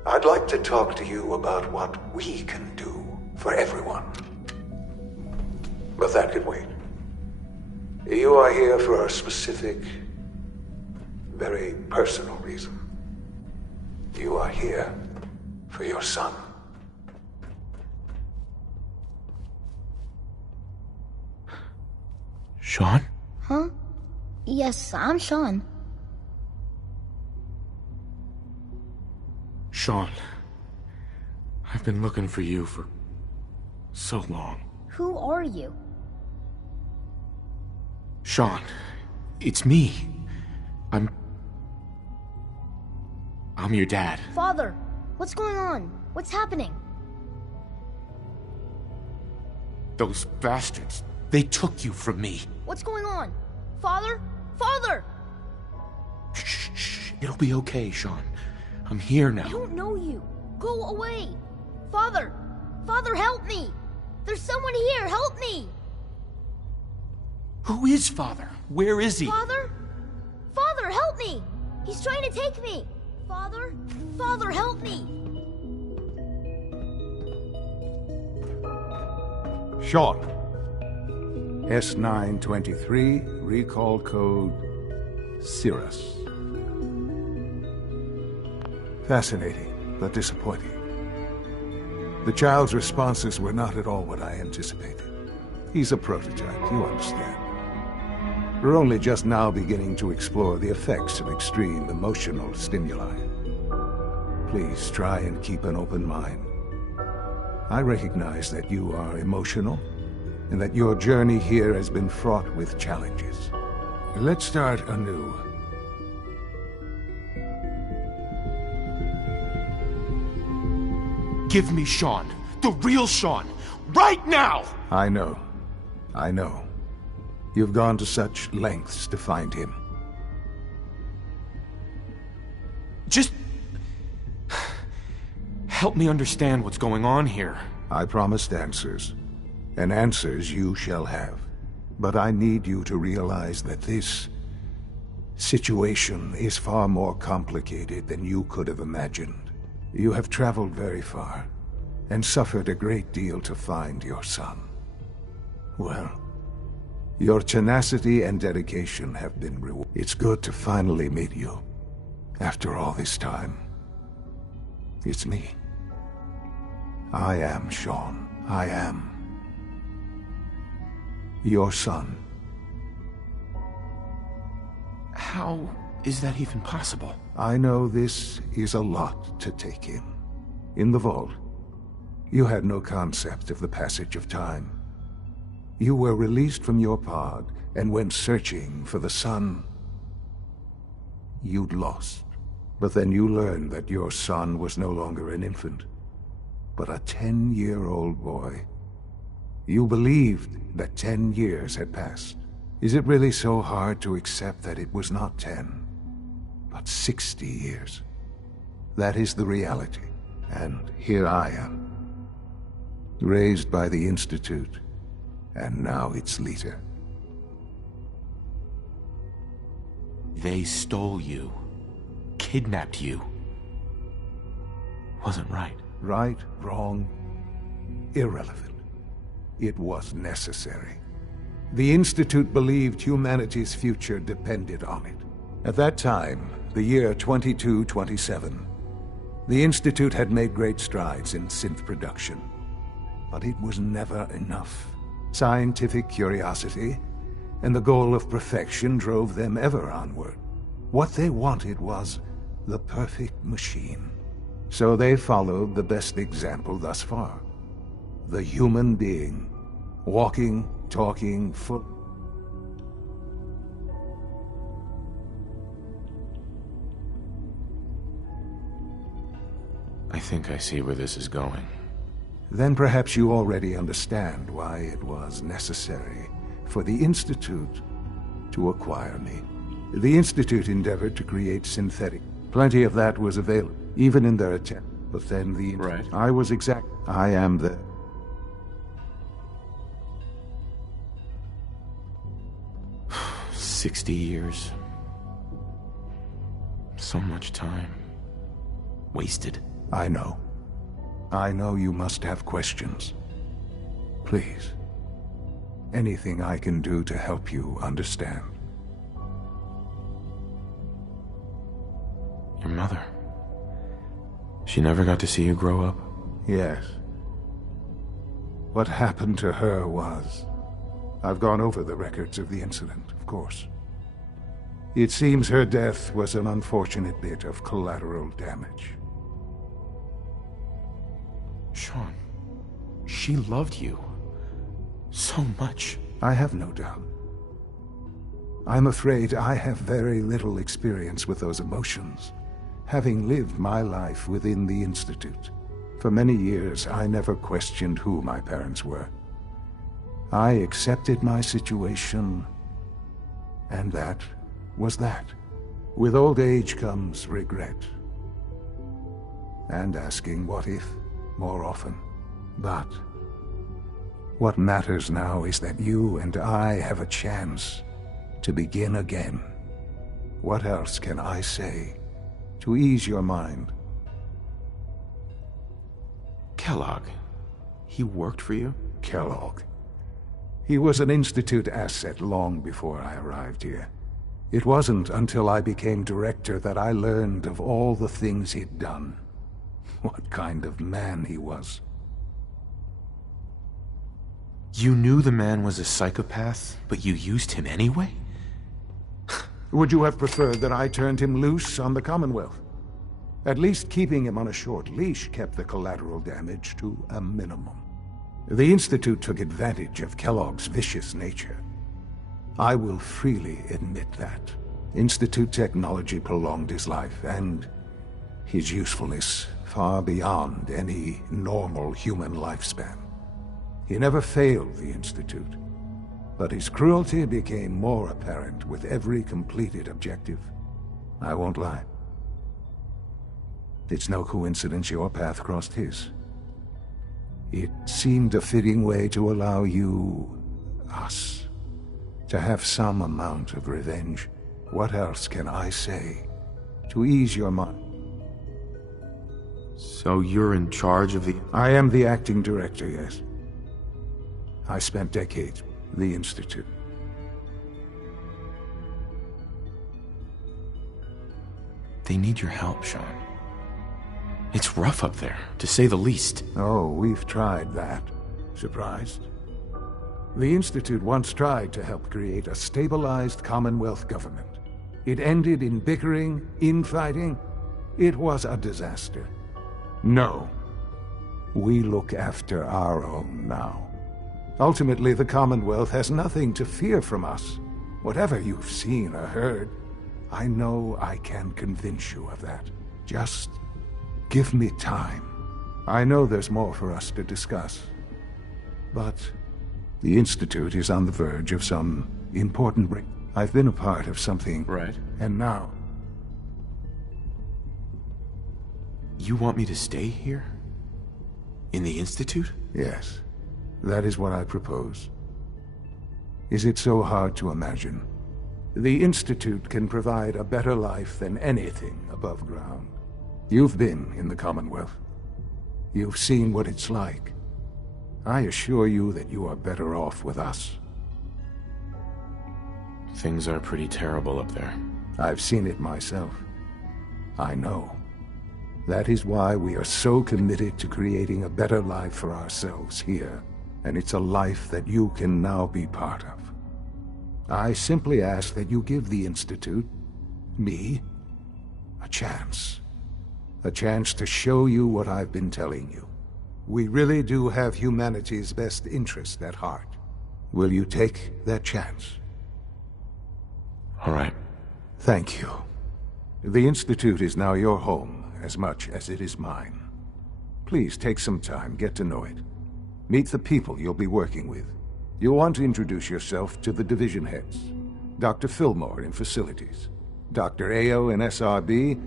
I'd like to talk to you about what we can do for everyone. But that can wait. You are here for a specific, very personal reason. You are here for your son. Sean? Huh? Yes, I'm Sean. Sean. I've been looking for you for so long. Who are you? Sean, it's me. I'm your dad. Father, what's going on? What's happening? Those bastards, they took you from me. What's going on? Father? Father! Shh. It'll be okay, Sean. I'm here now. I don't know you. Go away. Father! Father, help me! There's someone here, help me! Who is Father? Where is he? Father? Father, help me! He's trying to take me! Father? Father, help me! Sean. S923, recall code Cirrus. Fascinating, but disappointing. The child's responses were not at all what I anticipated. He's a prototype, you understand. We're only just now beginning to explore the effects of extreme emotional stimuli. Please try and keep an open mind. I recognize that you are emotional, and that your journey here has been fraught with challenges. Let's start anew. Give me Sean. The real Sean. Right now! I know. You've gone to such lengths to find him. Just help me understand what's going on here. I promised answers, and answers you shall have. But I need you to realize that this situation is far more complicated than you could have imagined. You have traveled very far, and suffered a great deal to find your son. Well, your tenacity and dedication have been rewarded. It's good to finally meet you. After all this time, it's me. I am Sean. I am your son. How is that even possible? I know this is a lot to take in. In the vault, you had no concept of the passage of time. You were released from your pod and went searching for the son you'd lost. But then you learned that your son was no longer an infant, but a 10-year-old boy. You believed that 10 years had passed. Is it really so hard to accept that it was not 10, but 60 years? That is the reality, and here I am, raised by the Institute, and now its leader. They stole you, kidnapped you. Wasn't right. Right, wrong, irrelevant. It was necessary. The Institute believed humanity's future depended on it. At that time, the year 2227, the Institute had made great strides in synth production. But it was never enough. Scientific curiosity and the goal of perfection drove them ever onward. What they wanted was the perfect machine. So they followed the best example thus far. The human being, walking, talking, I think I see where this is going. Then perhaps you already understand why it was necessary for the Institute to acquire me. The Institute endeavored to create synthetic. Plenty of that was available, even in their attempt. But then the... Right. I am the... 60 years. So much time. Wasted. I know. I know you must have questions. Please. Anything I can do to help you understand. Your mother. She never got to see you grow up? Yes. What happened to her was... I've gone over the records of the incident, of course. It seems her death was an unfortunate bit of collateral damage. Sean, she loved you. So much. I have no doubt. I'm afraid I have very little experience with those emotions, having lived my life within the Institute. For many years, I never questioned who my parents were. I accepted my situation, and that was that. With old age comes regret, and asking what if more often. But what matters now is that you and I have a chance to begin again. What else can I say to ease your mind? Kellogg. He worked for you? Kellogg. He was an Institute asset long before I arrived here. It wasn't until I became director that I learned of all the things he'd done. What kind of man he was. You knew the man was a psychopath, but you used him anyway? Would you have preferred that I turned him loose on the Commonwealth? At least keeping him on a short leash kept the collateral damage to a minimum. The Institute took advantage of Kellogg's vicious nature. I will freely admit that. Institute technology prolonged his life, and his usefulness far beyond any normal human lifespan. He never failed the Institute, but his cruelty became more apparent with every completed objective. I won't lie. It's no coincidence your path crossed his. It seemed a fitting way to allow you, us, to have some amount of revenge. What else can I say to ease your mind? So you're in charge of the... I am the acting director, yes. I spent decades at the Institute. They need your help, Sean. It's rough up there, to say the least. Oh, we've tried that. Surprised? The Institute once tried to help create a stabilized Commonwealth government. It ended in bickering, infighting. It was a disaster. No. We look after our own now. Ultimately, the Commonwealth has nothing to fear from us. Whatever you've seen or heard, I know I can convince you of that. Just give me time. I know there's more for us to discuss. But the Institute is on the verge of some important break. I've been a part of something. Right. And now... You want me to stay here? In the Institute? Yes. That is what I propose. Is it so hard to imagine? The Institute can provide a better life than anything above ground. You've been in the Commonwealth. You've seen what it's like. I assure you that you are better off with us. Things are pretty terrible up there. I've seen it myself. I know. That is why we are so committed to creating a better life for ourselves here. And it's a life that you can now be part of. I simply ask that you give the Institute, me, a chance. A chance to show you what I've been telling you. We really do have humanity's best interest at heart. Will you take that chance? All right. Thank you. The Institute is now your home as much as it is mine. Please take some time, get to know it. Meet the people you'll be working with. You'll want to introduce yourself to the division heads. Dr. Fillmore in Facilities, Dr. Ayo in SRB,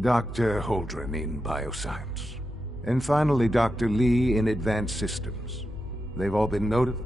Dr. Holdren in Bioscience, and finally Dr. Lee in Advanced Systems. They've all been notified.